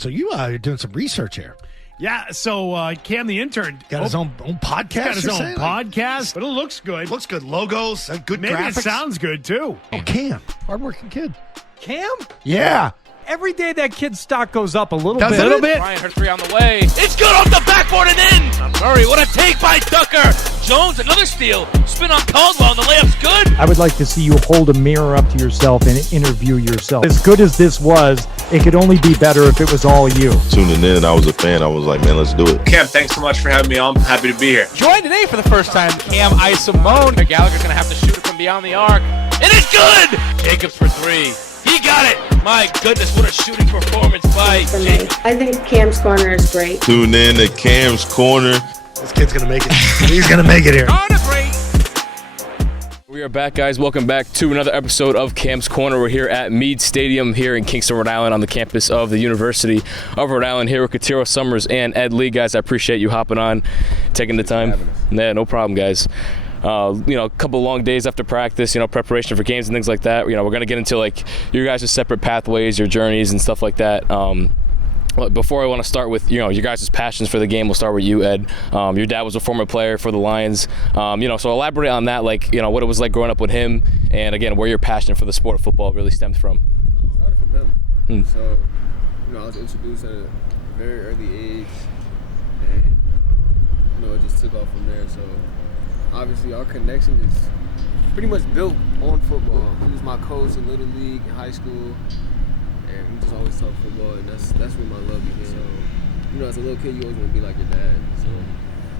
So you are doing some research here. Yeah, so Cam the intern Got his own podcast. got his own podcast, but it looks good. Looks good. Logos, good Maybe graphics. it sounds good too. Oh, Cam, hardworking kid. Cam? Yeah. Every day that kid's stock goes up a little Doesn't bit. it? A little bit. Ryan, her three on the way. It's good off the backboard and in. Murray, what a take by Tucker. Jones, another steal. Spin on Caldwell, and the layup's good. I would like to see you hold a mirror up to yourself and interview yourself. As good as this was, it could only be better if it was all you. Tuning in, I was a fan. I was like, man, let's do it. Cam, thanks so much for having me on. I'm happy to be here. Joined today for the first time, Cam Isimone. Gallagher's going to have to shoot it from beyond the arc. And it's good! Jacobs for three. He got it! My goodness, what a shooting performance by Jacobs. I think Cam's Corner is great. Tune in to Cam's Corner. This kid's going to make it. He's going to make it here. We are back, guys. Welcome back to another episode of Cam's Corner. We're here at Meade Stadium here in Kingston, Rhode Island on the campus of the University of Rhode Island here with Kahtero Summers and Ed Lee. Guys, I appreciate you hopping on, taking the time. Yeah, no problem, guys. A couple long days after practice, preparation for games and things like that. We're going to get into like your guys' separate pathways, your journeys and stuff like that. Before I want to start with, your guys' passions for the game, we'll start with you, Ed. Your dad was a former player for the Lions. So elaborate on that, like, what it was like growing up with him and, again, where your passion for the sport of football really stems from. It started from him. So, I was introduced at a very early age and, it just took off from there. So, obviously, our connection is pretty much built on football. He was my coach in Little League in high school. And we just always talk football, and that's where my love began. So, as a little kid, you always want to be like your dad. So,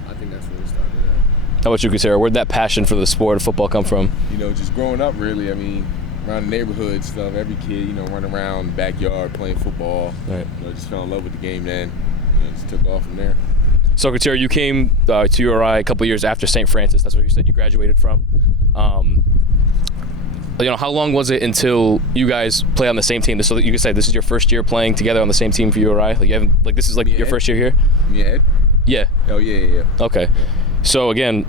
I think that's where it started at. How about you, Kahtero? Where'd that passion for the sport of football come from? Just growing up, really. I mean, around the neighborhood and stuff, every kid, running around the backyard playing football. Right. Just fell in love with the game then. Just took off from there. So, Kahtero, you came to URI a couple years after St. Francis. That's what you said you graduated from. How long was it until you guys play on the same team? So that you could say this is your first year playing together on the same team for URI. This is your first year here. Yeah. Ed? Yeah. Oh yeah. Okay. Yeah. So again,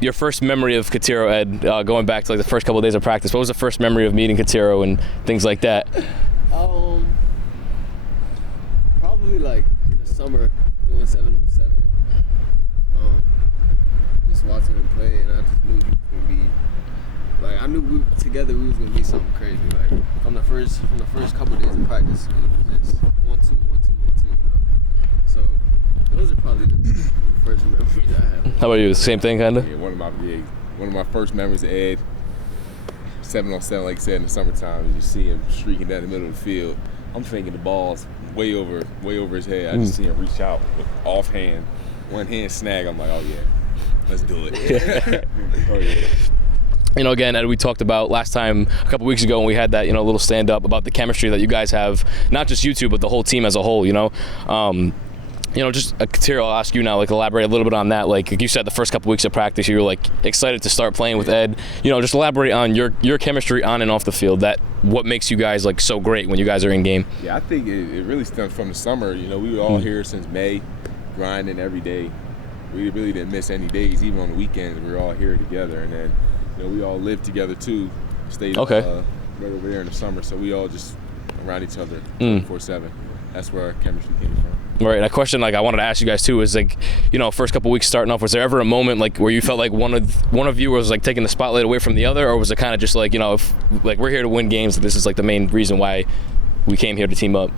your first memory of Kahtero, Ed, going back to the first couple of days of practice. What was the first memory of meeting Kahtero and things like that? Probably in the summer doing 7-on-7. Just watching him play, and I just knew he was gonna be. I knew together we was gonna be something crazy. From the first couple of days of practice, it was just 1-2, 1-2. So those are probably the first memories I have. How about you? Same thing, kinda. Yeah, one of my first memories of Ed. 7-on-7, like you said, in the summertime, you just see him streaking down the middle of the field. I'm thinking the ball's way over his head. I just see him reach out with offhand, one hand snag. I'm like, oh yeah, let's do it. Oh yeah. Again, Ed, we talked about last time a couple weeks ago when we had that, little stand-up about the chemistry that you guys have, not just you two, but the whole team as a whole, just Kahtero, I'll ask you now, elaborate a little bit on that. Like you said, the first couple weeks of practice, you were excited to start playing with Ed. Just elaborate on your chemistry on and off the field. What makes you guys so great when you guys are in game? Yeah, I think it really stems from the summer. We were all here since May, grinding every day. We really didn't miss any days, even on the weekends. We were all here together, and then we all lived together too. Stayed right over there in the summer, so we all just around each other 24/7. That's where our chemistry came from. Right, and a question I wanted to ask you guys too is first couple weeks starting off, was there ever a moment where you felt like one of you was taking the spotlight away from the other, or was it kind of just if we're here to win games, this is the main reason why we came here to team up?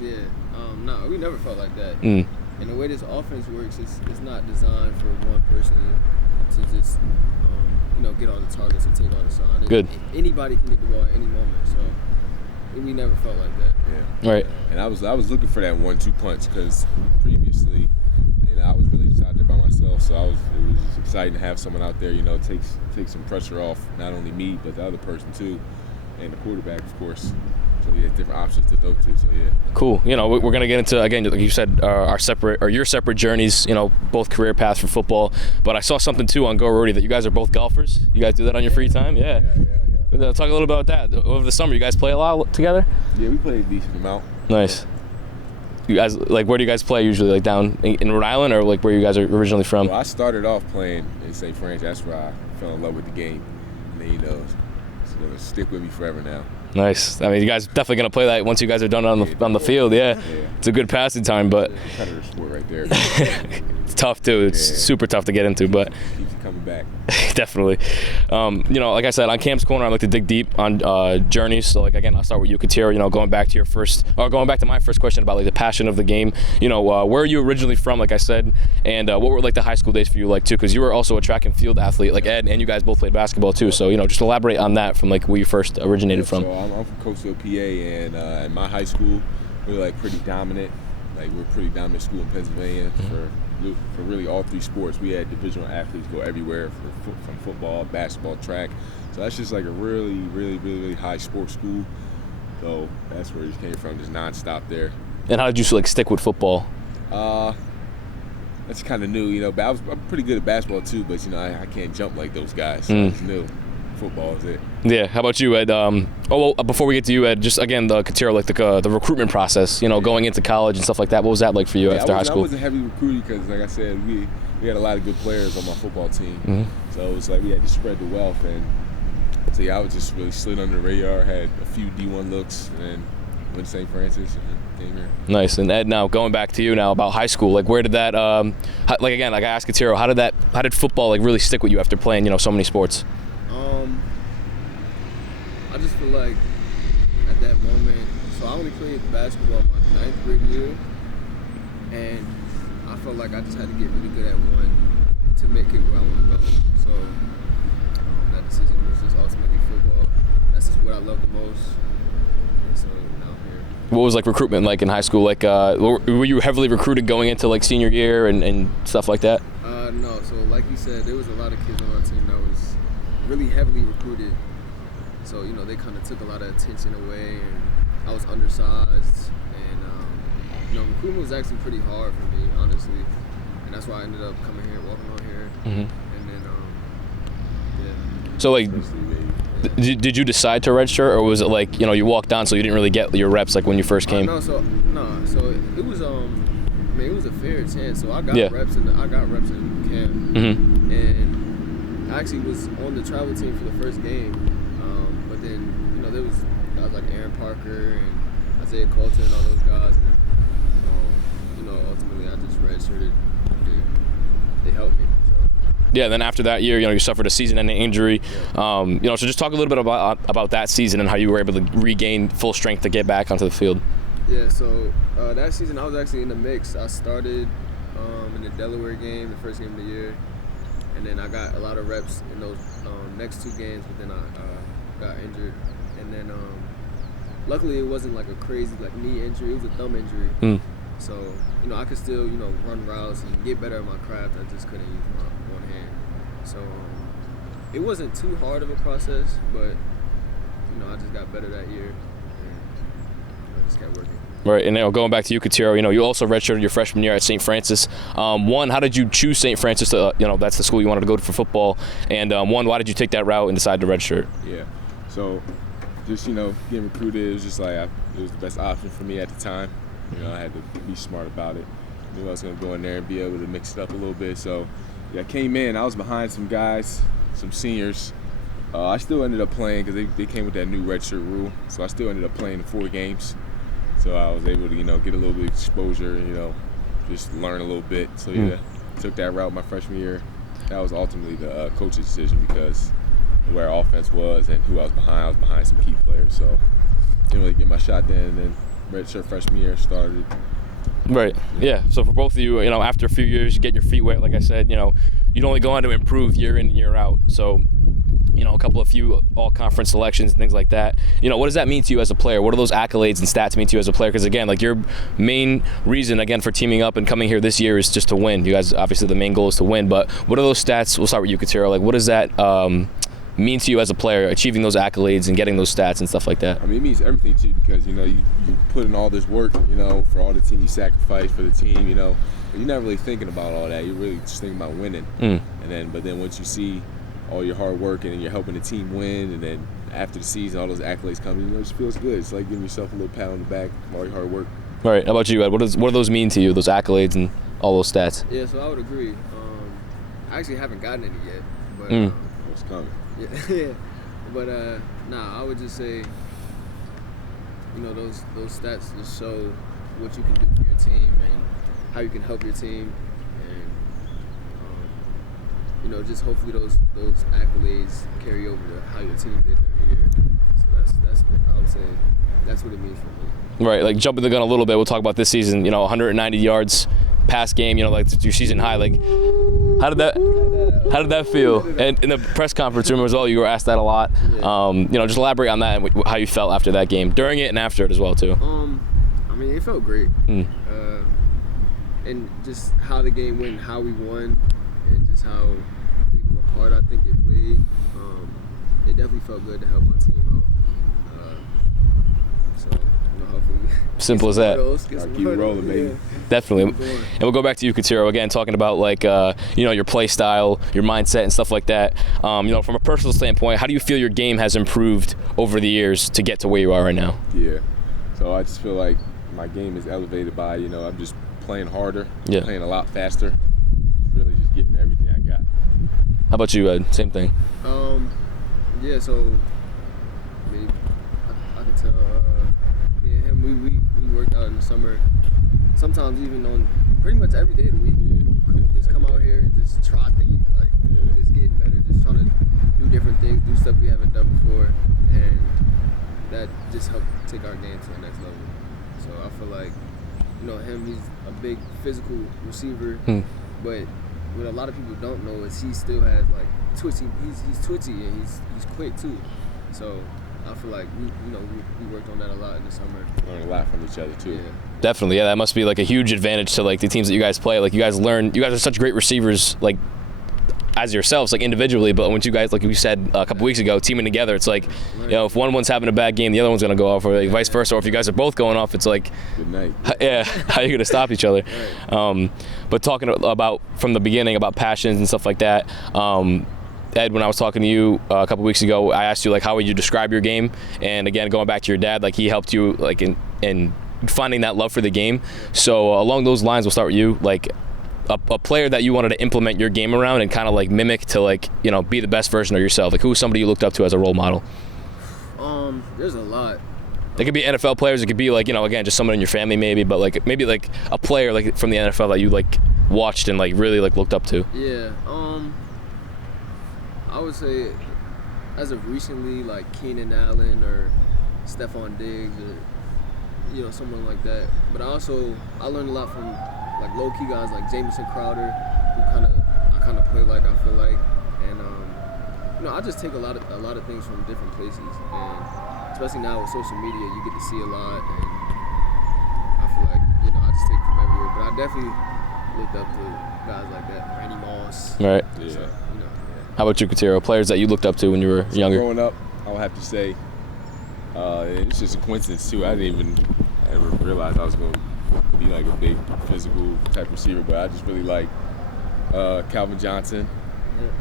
Yeah, no, we never felt like that. And the way this offense works, it's not designed for one person to just get all the targets and take all the shots. Good. Anybody can get the ball at any moment, so we never felt like that. Yeah. Right. And I was looking for that 1-2 punch because previously, I was really just out there by myself, so it was exciting to have someone out there, take some pressure off not only me but the other person too, and the quarterback, of course. So yeah, different options to throw to. So yeah. Cool. We're gonna get into, again, like you said, your separate journeys. Both career paths for football. But I saw something too on Go Roadie that you guys are both golfers. You guys do that on your free time? Yeah. Talk a little about that. Over the summer, you guys play a lot together? Yeah, we play a decent amount. Nice. You guys where do you guys play usually? Down in Rhode Island, or where you guys are originally from? Well, I started off playing in St. Francis. That's where I fell in love with the game, and then it's gonna stick with me forever now. Nice. I mean, you guys definitely gonna play that once you guys are done on the field. Yeah. It's a good passing time, but Competitor sport right there. it's tough too. It's super tough to get into, but Keeps you coming back. definitely. Like I said, on Cam's Corner, I like to dig deep on journeys. So, like, again, I'll start with you, Kahtero. Going back to my first question about like the passion of the game. Where are you originally from? Like I said, and what were like the high school days for you like too? Because you were also a track and field athlete, like Ed, and you guys both played basketball too. So just elaborate on that from like where you first originated from. So I'm from Coatesville, PA, and in my high school, we were like pretty dominant. Like we're a pretty dominant school in Pennsylvania for really all three sports. We had divisional athletes go everywhere from football, basketball, track. So that's just like a really, really, really, really high sports school. So that's where it came from, just nonstop there. And how did you like stick with football? That's kind of new, but I'm pretty good at basketball too, but I can't jump like those guys. So it's new. Football is it. Yeah. How about you, Ed? Before we get to you, Ed, just again the Kahtero, like the recruitment process, going into college and stuff like that. What was that like for you after high school? I wasn't heavy recruiting because, like I said, we had a lot of good players on my football team. Mm-hmm. So it was like we had to spread the wealth, and so I was just really slid under the radar. Had a few D1 looks, and then went to St. Francis and came here. Nice. And Ed, now going back to you now about high school, like where did that like I asked Kahtero, how did football like really stick with you after playing so many sports? I just feel like at that moment, so I only played basketball my 9th grade year, and I felt like I just had to get really good at one to make it where I want to go. So that decision was just ultimately football. That's just what I love the most. And so now I'm here. What was like recruitment like in high school? Like were you heavily recruited going into like senior year and stuff like that? No, so like you said, there was a lot of kids on our team that was really heavily recruited. So, they kind of took a lot of attention away, and I was undersized. And, recruitment was actually pretty hard for me, honestly. And that's why I ended up coming here, walking on here. Mm-hmm. And then, So, like, did you decide to redshirt, or was it like, you walked on so you didn't really get your reps like when you first came? So it was, it was a fair chance. So I got reps in camp. Mm-hmm. And I actually was on the travel team for the first game. But then, there was guys like Aaron Parker and Isaiah Colton and all those guys. And, ultimately I just redshirted. They helped me. So. Yeah, then after that year, you suffered a season-ending injury. So just talk a little bit about that season and how you were able to regain full strength to get back onto the field. Yeah, so that season I was actually in the mix. I started in the Delaware game, the first game of the year. And then I got a lot of reps in those next 2 games, but then I got injured. And then luckily it wasn't like a crazy knee injury, it was a thumb injury. So, I could still, run routes and get better at my craft. I just couldn't use my one hand. So it wasn't too hard of a process, but I just got better that year and I just kept working. Right, and going back to you, Kahtero, you also redshirted your freshman year at St. Francis. One, how did you choose St. Francis? That's the school you wanted to go to for football. And why did you take that route and decide to redshirt? Yeah, so just getting recruited, it was just like it was the best option for me at the time. I had to be smart about it. I knew I was going to go in there and be able to mix it up a little bit. So I came in. I was behind some guys, some seniors. I still ended up playing because they came with that new redshirt rule. So I still ended up playing the 4 games. So I was able to, get a little bit of exposure, just learn a little bit. So took that route my freshman year. That was ultimately the coach's decision because where our offense was and who I was behind some key players. So didn't really get my shot then, and then redshirt freshman year started. Right. Yeah. So for both of you, after a few years, you get your feet wet. Like I said, you'd only go on to improve year in and year out. So, a few all-conference selections and things like that. What does that mean to you as a player? What do those accolades and stats mean to you as a player? Because again, your main reason, again, for teaming up and coming here this year is just to win. You guys, obviously, the main goal is to win. But what are those stats? We'll start with you, Kahtero. What does that mean to you as a player, achieving those accolades and getting those stats and stuff like that? It means everything to you because, you put in all this work, for all the team you sacrifice for the team, you're not really thinking about all that. You're really just thinking about winning. But then once you see all your hard work and then you're helping the team win, and then after the season, all those accolades come, it just feels good. It's like giving yourself a little pat on the back for all your hard work. All right. How about you, Ed? What do those mean to you, those accolades and all those stats? Yeah, so I would agree. I actually haven't gotten any yet, but What's coming? Yeah, but I would just say those stats just show what you can do for your team and how you can help your team, and just hopefully those accolades carry over to how your team did every year. So that's what I would say. That's what it means for me. Right, like jumping the gun a little bit, we'll talk about this season. 190 yards pass game. Like your season high. Like, how did that feel? And in the press conference room as well, you were asked that a lot. Yeah. Just elaborate on that and how you felt after that game, during it and after it as well too. It felt great. And just how the game went, how we won, and just how big of a part I think it played. It definitely felt good to help my team out. So hopefully. Simple as that. Keep it rolling, baby. Yeah. Definitely. And we'll go back to you, Kahtero, again, talking about your play style, your mindset, and stuff like that. From a personal standpoint, how do you feel your game has improved over the years to get to where you are right now? Yeah. So I just feel like my game is elevated by, I'm just playing harder, playing a lot faster, really just giving everything I got. How about you, Ed? Same thing. Yeah, so I can tell me and him, we worked out in the summer, sometimes even on pretty much every day of the week. Just come out here and just try things, just getting better, just trying to do different things, do stuff we haven't done before, and that just helped take our game to the next level. So I feel like, him, he's a big physical receiver, but what a lot of people don't know is he still has twitchy. He's twitchy and he's quick too. So I feel like we worked on that a lot in the summer. Learn a lot from each other too. Yeah. Definitely, yeah. That must be a huge advantage to the teams that you guys play. You guys are such great receivers, as yourselves, individually, but when you guys, like you said a couple weeks ago, teaming together, it's if one's having a bad game, the other one's gonna go off, or vice versa. Or if you guys are both going off, it's good night. Yeah, how are you gonna stop each other? Right. But talking about from the beginning about passions and stuff like that, Ed, when I was talking to you a couple weeks ago, I asked you how would you describe your game, and again, going back to your dad, he helped you in finding that love for the game. So along those lines, we'll start with you. A player that you wanted to implement your game around and kind of mimic to be the best version of yourself. Who was somebody you looked up to as a role model? There's a lot. It could be NFL players. It could be again, just someone in your family maybe, but maybe a player from the NFL that you watched and really looked up to. Yeah. I would say as of recently, Keenan Allen or Stephon Diggs or someone like that. But I learned a lot from low-key guys like Jamison Crowder, who I kind of play I feel like, and I just take a lot of things from different places, and especially now with social media, you get to see a lot, and I feel like I just take from everywhere. But I definitely looked up to guys like that, Randy Moss. Right. Yeah. So, How about you, Kahtero? Players that you looked up to when you were younger? Growing up, I would have to say, it's just a coincidence too. I didn't even ever realize I was going to be a big physical type receiver, but I just really like Calvin Johnson,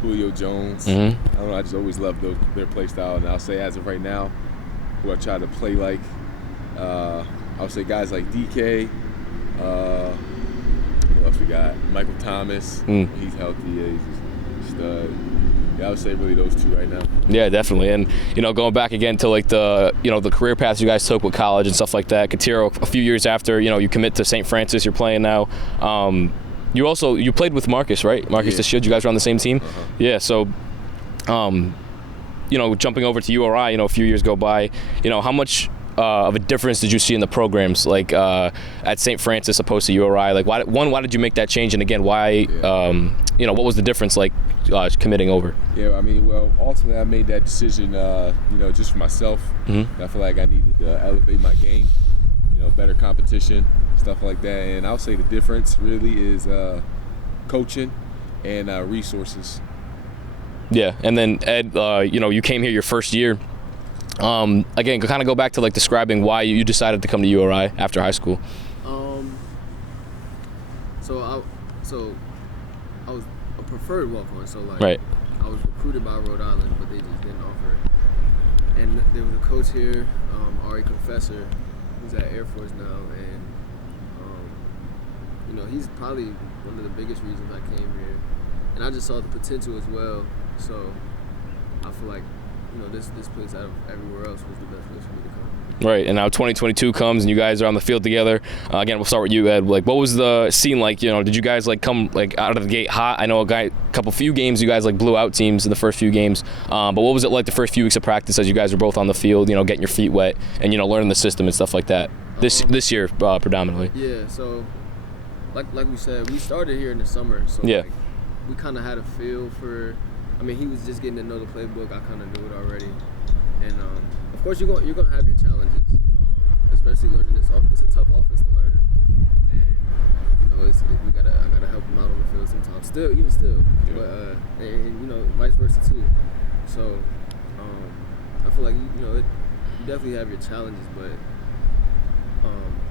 Julio Jones. I don't know, I just always loved their play style, and I'll say as of right now, who I try to play I'll say guys like DK, who else we got? Michael Thomas, he's healthy, he's a stud. Yeah, I would say really those two right now. Yeah, definitely. And going back again to the career paths you guys took with college and stuff like that. Kahtero, a few years after you commit to St. Francis, you're playing now. You played with Marcus, right? Marcus the Shield. You guys were on the same team. Yeah. So, jumping over to URI, a few years go by. How much of a difference did you see in the programs at St. Francis opposed to URI? Why did you make that change? And again, why? What was the difference committing over? Yeah, ultimately I made that decision, just for myself. I feel like I needed to elevate my game, better competition, stuff like that. And I'll say the difference really is coaching and resources. Yeah, and then Ed, you came here your first year. Again, kind of go back to describing why you decided to come to URI after high school. So I was a preferred walk-on. So right. I was recruited by Rhode Island, but they just didn't offer it. And there was a coach here, Ari Confessor, who's at Air Force now, and he's probably one of the biggest reasons I came here. And I just saw the potential as well. So I feel like this place out of everywhere else was the best place for me to come. Right, and now 2022 comes and you guys are on the field together. Again, we'll start with you, Ed. Like, what was the scene like? You know, did you guys like come like out of the gate hot? I know few games you guys like blew out teams in the first few games. But what was it like the first few weeks of practice as you guys were both on the field? You know, getting your feet wet and learning the system and stuff like that. This year predominantly. Yeah. So, like we said, we started here in the summer. So yeah. Like, we kind of had a feel for. I mean, he was just getting to know the playbook. I kind of knew it already, and of course you're gonna have your challenges, especially learning this offense. It's a tough offense to learn, and I gotta help him out on the field sometimes. Still, Yeah. but and vice versa too. So I feel like you definitely have your challenges, but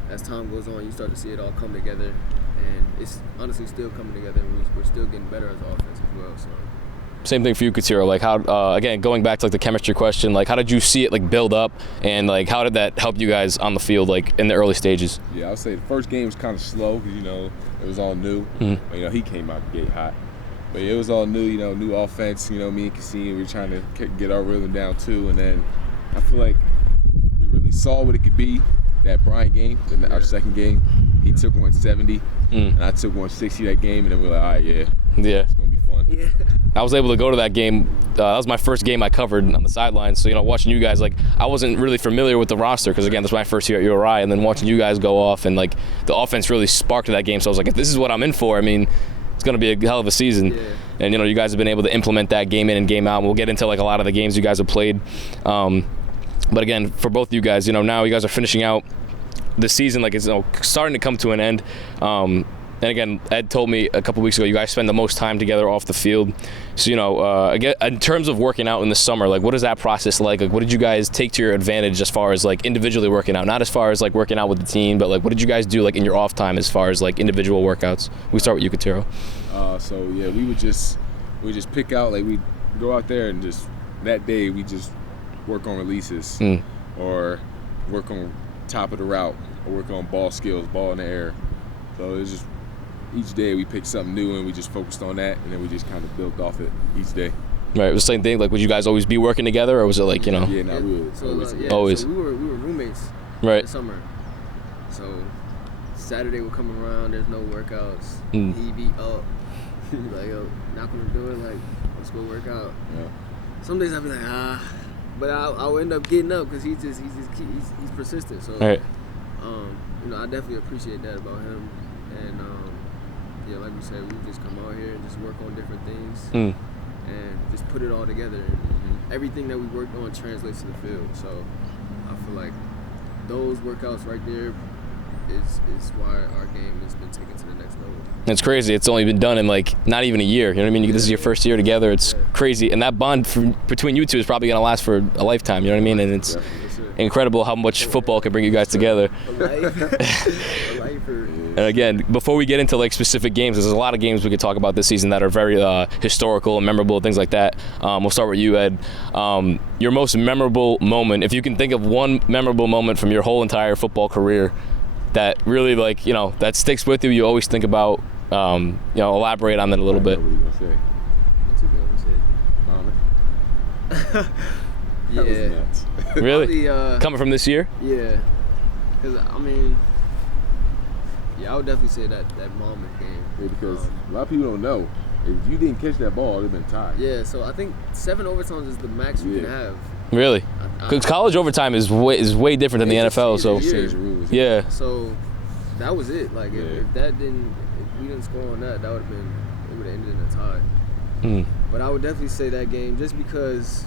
as time goes on, you start to see it all come together, and it's honestly still coming together. And we're still getting better as an offense as well. So. Same thing for you, Kahtero. Like, how again, going back to like the chemistry question, like how did you see it like build up, and like how did that help you guys on the field like in the early stages? Yeah, I would say the first game was kind of slow because it was all new. Mm-hmm. But, he came out the gate hot, but it was all new. New offense. Me and Kasim, we were trying to get our rhythm down too, and then I feel like we really saw what it could be. That Brian game, our second game, he took 170, and I took 160 that game, and then we were like, all right, yeah, it's gonna be fun. Yeah. I was able to go to that game. That was my first game I covered on the sidelines. So watching you guys, like I wasn't really familiar with the roster because again, this was my first year at URI, and then watching you guys go off and like the offense really sparked that game. So I was like, if this is what I'm in for, I mean, it's going to be a hell of a season. Yeah. And you guys have been able to implement that game in and game out. And we'll get into like a lot of the games you guys have played. But again, for both you guys, now you guys are finishing out the season, like it's starting to come to an end. And again, Ed told me a couple weeks ago, you guys spend the most time together off the field. So, again, in terms of working out in the summer, like what is that process like? Like what did you guys take to your advantage as far as like individually working out? Not as far as like working out with the team, but like what did you guys do like in your off time as far as like individual workouts? We start with you, Kahtero. So yeah, we would just pick out, like we'd go out there and just that day we just work on releases or work on top of the route or work on ball skills, ball in the air. So it was just each day we picked something new and we just focused on that, and then we just kind of built off it each day. Right, it was the same thing. Like, would you guys always be working together, or was it like Yeah, no, we would. So, always. So we were roommates. Right. In the summer. So Saturday would come around. There's no workouts. Mm. He'd be up. He'd be like, yo, not gonna do it. Like, let's go work out. Yeah. Some days I'd be like, but I'll end up getting up because he's persistent. So, Right. I definitely appreciate that about him. And like we said, we just come out here and just work on different things and just put it all together. And everything that we worked on translates to the field. So I feel like those workouts right there is why our game has been taken to the next level. It's crazy. It's only been done in like not even a year. You know what I mean? This is your first year together. It's crazy, and that bond between you two is probably gonna last for a lifetime. You know what I mean? And it's incredible how much football can bring you guys together. And again, before we get into like specific games, there's a lot of games we could talk about this season that are very historical and memorable, things like that. We'll start with you, Ed. Your most memorable moment, if you can think of one memorable moment from your whole entire football career that really like that sticks with you, you always think about. Elaborate on that a little bit. What are you gonna say? What's he gonna say? That was nuts. Really? Probably, Coming from this year? Yeah. Because, I would definitely say that Monmouth game. Yeah, because a lot of people don't know. If you didn't catch that ball, it would have been tied. Yeah, so I think 7 overtimes is the max you can have. Really? Because college overtime is way different than the NFL. So Change the rules. yeah. So that was it. Like if we didn't score on that, it would have ended in a tie. But I would definitely say that game just because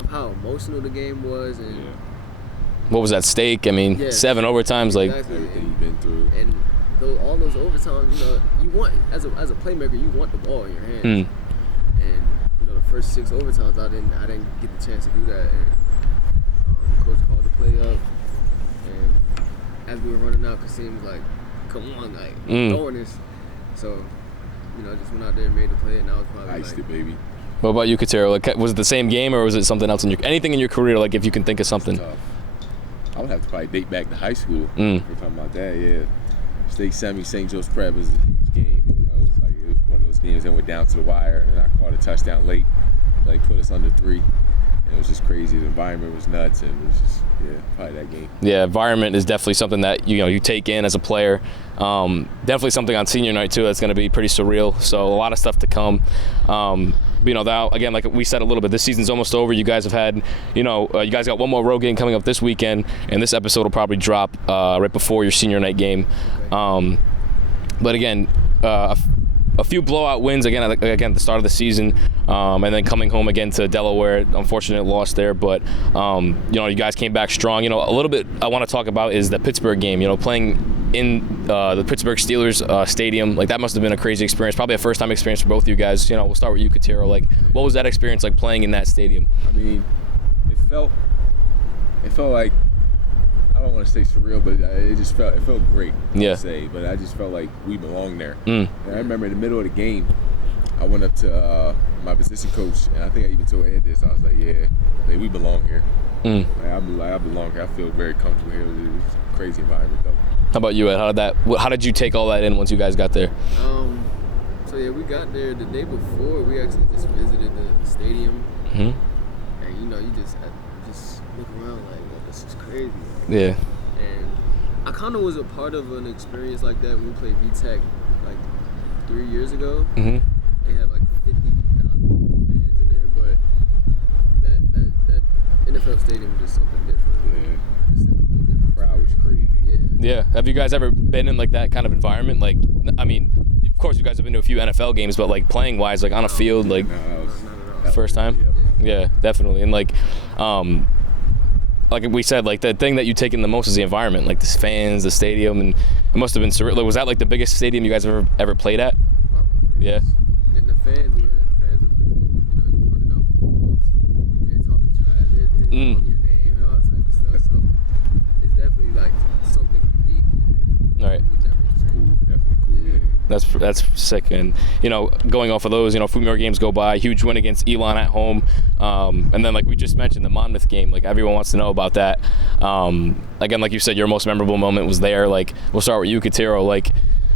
of how emotional the game was and what was at stake? I mean, 7 overtimes, like everything you've been through, and all those overtimes. You want as a playmaker, you want the ball in your hands. And the first 6 overtimes, I didn't get the chance to do that. And coach called the play up, and as we were running out, Kasim was like, "Come on, like throwing this." So, I just went out there and made the play, and that was probably iced it, baby. What about you, Kahtero? Like, was it the same game, or was it something else anything in your career? Like, if you can think of something. I would have to probably date back to high school. If we're talking about that, yeah. State Semi, St. Joe's Prep was a huge game. It was one of those games that went down to the wire, and I caught a touchdown late, like put us under 3. And it was just crazy. The environment was nuts, and it was just Yeah, probably that game. Yeah, environment is definitely something that you take in as a player. Definitely something on senior night too that's going to be pretty surreal. So a lot of stuff to come. Now again, like we said a little bit, this season's almost over. You guys have had, you guys got one more road game coming up this weekend, and this episode will probably drop right before your senior night game. But again, a few blowout wins again at the start of the season, and then coming home again to Delaware. Unfortunate loss there, but you guys came back strong. A little bit I want to talk about is the Pittsburgh game. Playing in the Pittsburgh Steelers stadium, like that must have been a crazy experience. Probably a first time experience for both of you guys. We'll start with you, Kahtero. Like, what was that experience like playing in that stadium? I mean, it felt like, I don't want to say surreal, but it felt great. Yeah. To say, but I just felt like we belonged there. Mm. And I remember in the middle of the game, I went up to my position coach, and I think I even told Ed this. I was like, "Yeah, we belong here. Mm. I belong here. I feel very comfortable here. It's a crazy environment, though." How about you, Ed? How did you take all that in once you guys got there? So yeah, we got there the day before. We actually just visited the stadium, Mm-hmm. and you just look around like, oh, this is crazy. Yeah. And I kind of was a part of an experience like that when we played VTech like 3 years ago. Mm-hmm. They had like 50,000 fans in there, but that NFL stadium was just something different. Yeah. Just a whole different Crowd was crazy. Yeah. Have you guys ever been in like that kind of environment? Like, I mean, of course you guys have been to a few NFL games, but like playing wise, like on a field, like first time? Yeah, definitely. And like we said, like the thing that you take in the most is the environment, like the fans, the stadium, and it must have been surreal. Like, was that like the biggest stadium you guys ever played at? Yeah. And then the fans were crazy. You running out for warm-ups, they're talking trash, they're calling your name and all that type of stuff. So it's definitely like something unique. All right. We never experienced. Definitely cool. Yeah. That's sick. And going off of those, a few more games go by. Huge win against Elon at home, and then like we just mentioned, the Monmouth game. Like everyone wants to know about that. Again, like you said, your most memorable moment was there. Like we'll start with you, Kahtero. Like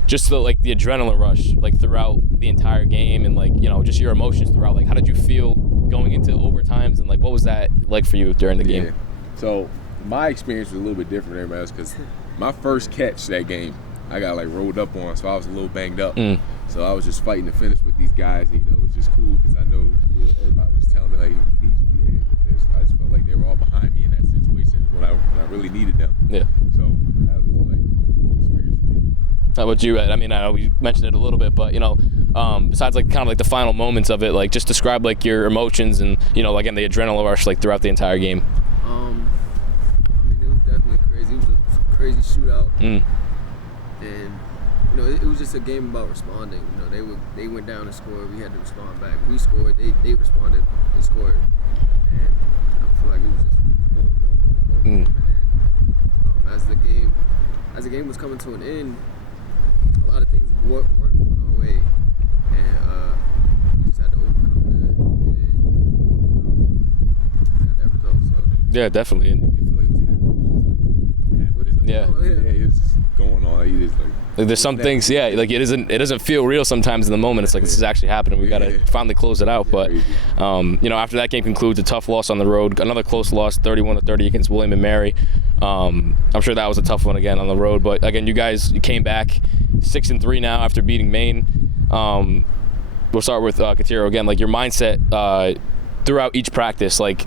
just the adrenaline rush like throughout the entire game, and like just your emotions throughout. Like how did you feel going into overtimes, and like what was that like for you during the game? Yeah. So my experience was a little bit different than everybody else because my first catch that game, I got like rolled up on, so I was a little banged up. So I was just fighting to finish with these guys. And, it was just cool because I know everybody was just telling me like, we need you. I just felt like they were all behind me in that situation when I really needed them. Yeah. So that was like a cool experience for me. How about you, Ed? I mean, I know we mentioned it a little bit, but besides like kind of like the final moments of it, like just describe like your emotions and again the adrenaline rush like throughout the entire game. I mean, it was definitely crazy. It was a crazy shootout. And it was just a game about responding. They went down and scored. We had to respond back. We scored. They responded and scored. And I feel like it was just boom, boom, boom, boom. And then as the game was coming to an end, a lot of things weren't going our way, and we just had to overcome that and got that result. So Yeah, definitely. I feel like it was happening. Yeah. It was just going on. You just Like there's some things, like it doesn't feel real sometimes in the moment. It's like this is actually happening. We gotta finally close it out. But after that game concludes, a tough loss on the road, another close loss, 31-30 against William and Mary. I'm sure that was a tough one again on the road. But again, you came back 6-3 now after beating Maine. We'll start with Kahtero again. Like your mindset throughout each practice, like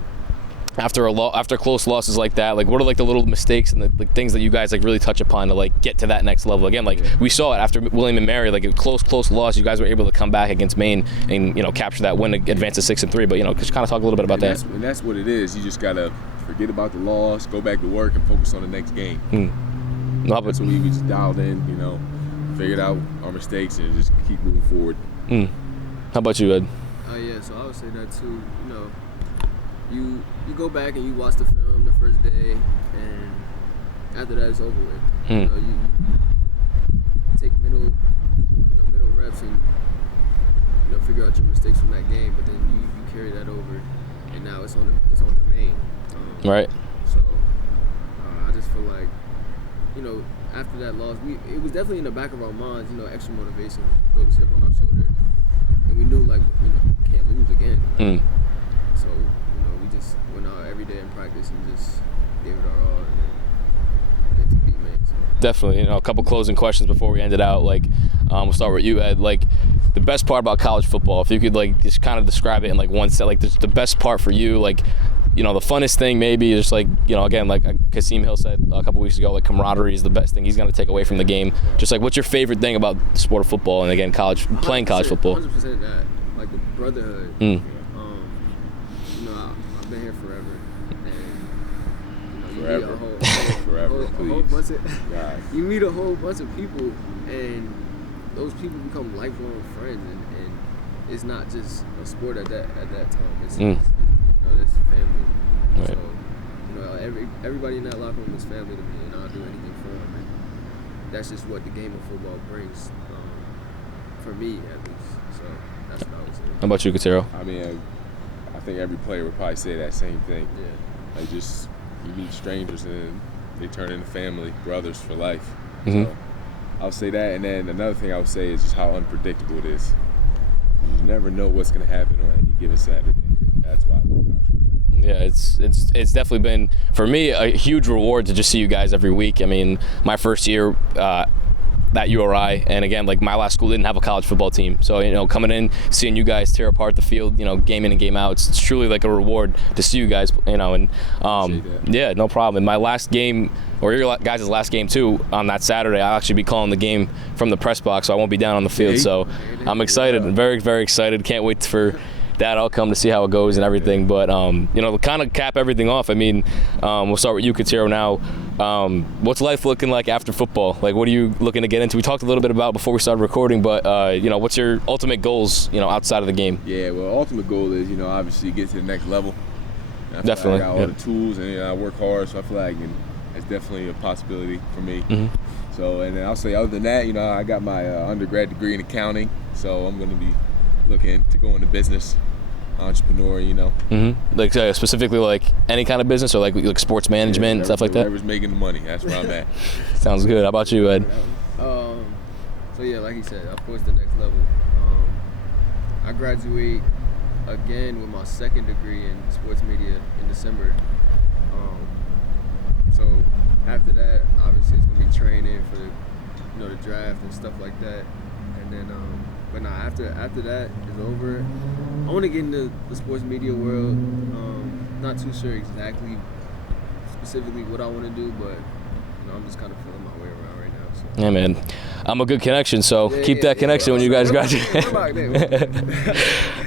after close losses like that, like what are like the little mistakes and the things that you guys like really touch upon to like get to that next level? Again, like we saw it after William and Mary, like a close loss, you guys were able to come back against Maine and capture that win, advance to 6-3. But just kind of talk a little bit about that. And that's what it is. You just gotta forget about the loss, go back to work, and focus on the next game. That's what we just dialed in, figured out our mistakes and just keep moving forward. How about you, Ed? Yeah, so I would say that too. You go back and you watch the film the first day, and after that it's over with. You take middle reps and figure out your mistakes from that game, but then you carry that over, and now it's on the main. Right. So I just feel like after that loss, it was definitely in the back of our minds, extra motivation, a little chip on our shoulder, and we knew like can't lose again. So we just went out every day in practice and just gave it our all, and it's a beat made. So. Definitely. A couple closing questions before we end it out. Like, we'll start with you, Ed. Like, the best part about college football, if you could like just kind of describe it in like one set, like the best part for you, like, the funnest thing maybe, just like, again, like Kasim Hill said a couple weeks ago, like camaraderie is the best thing he's going to take away from the game. Just like, what's your favorite thing about the sport of football and again, playing college football? 100% that, like the brotherhood. Mm. I've been here forever, and Forever. You meet a whole bunch of people, and those people become lifelong friends, and it's not just a sport at that time. It's it's family. Right. So, everybody in that locker room is family to me, and I'll do anything for them. And that's just what the game of football brings, for me at least. So that's what I would say. How about you, Kahtero? I mean, I think every player would probably say that same thing. Yeah. Like, just you meet strangers and they turn into family, brothers for life. Mm-hmm. So I'll say that, and then another thing I would say is just how unpredictable it is. You never know what's going to happen on any given Saturday. That's why I love college football. Yeah, it's definitely been, for me, a huge reward to just see you guys every week. I mean, my first year at URI, and again, like my last school didn't have a college football team. So, coming in, seeing you guys tear apart the field, game in and game out, it's truly like a reward to see you guys, and yeah, no problem. And my last game, or your guys' last game too, on that Saturday, I'll actually be calling the game from the press box, so I won't be down on the field. So I'm excited, very, very excited. Can't wait for that outcome to see how it goes and everything. But to kind of cap everything off, I mean, we'll start with you, Kahtero, now. What's life looking like after football? Like, what are you looking to get into? We talked a little bit about it before we started recording, but what's your ultimate goals, outside of the game? Yeah, well, ultimate goal is, obviously get to the next level. I feel Definitely. Like I got all the tools, and I work hard, so I feel like that's definitely a possibility for me. Mm-hmm. So, and then I'll say, other than that, I got my undergrad degree in accounting, so I'm going to be looking to go into business, entrepreneur, Mm-hmm. Like specifically like any kind of business, or like sports management, stuff like that? Whoever's making the money, that's where I'm at. Sounds good. How about you, Ed? So yeah, like he said, of course, the next level. I graduate again with my second degree in sports media in December. So after that, obviously it's gonna be training for the draft and stuff like that. And then but now after that is over, I want to get into the sports media world. Not too sure exactly specifically what I want to do, but I'm just kind of feeling my way around right now. So. Yeah, man. I'm a good connection, so keep that connection when you guys graduate.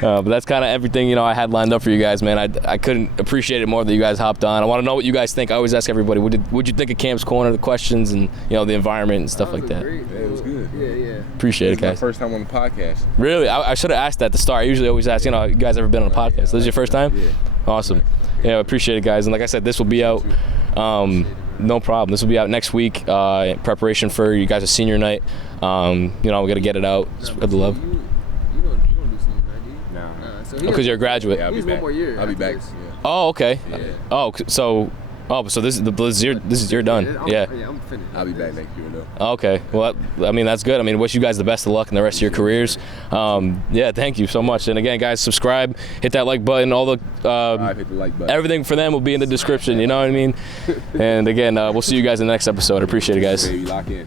But that's kind of everything, I had lined up for you guys, man. I couldn't appreciate it more that you guys hopped on. I want to know what you guys think. I always ask everybody, what'd you think of Cam's Corner, the questions, and the environment and stuff like that. Yeah, it was good. Yeah. Appreciate it, guys. This is my first time on the podcast. Really? I should have asked that at the start. I usually always ask, you guys ever been on a podcast? This is your first time? Yeah. Awesome. Yeah, I appreciate it, guys. And like I said, this will be out. No problem. This will be out next week in preparation for you guys' senior night. We're going to get it out. Spread the love. You don't do senior night, do you? No. So Because you're a graduate. Yeah, I'll be he's back. one more year. I'll be back. after this. Yeah. Oh, okay. Yeah. So this is you're done. Yeah. I'm finished. I'll be back next year, though. Okay. Well, that's good. Wish you guys the best of luck in the rest of your careers. Yeah, thank you so much. And again, guys, subscribe, hit that like button. All the Hit the like button. everything for them will be in the description. You know what I mean? And again, we'll see you guys in the next episode. I appreciate it, guys. Baby, lock in.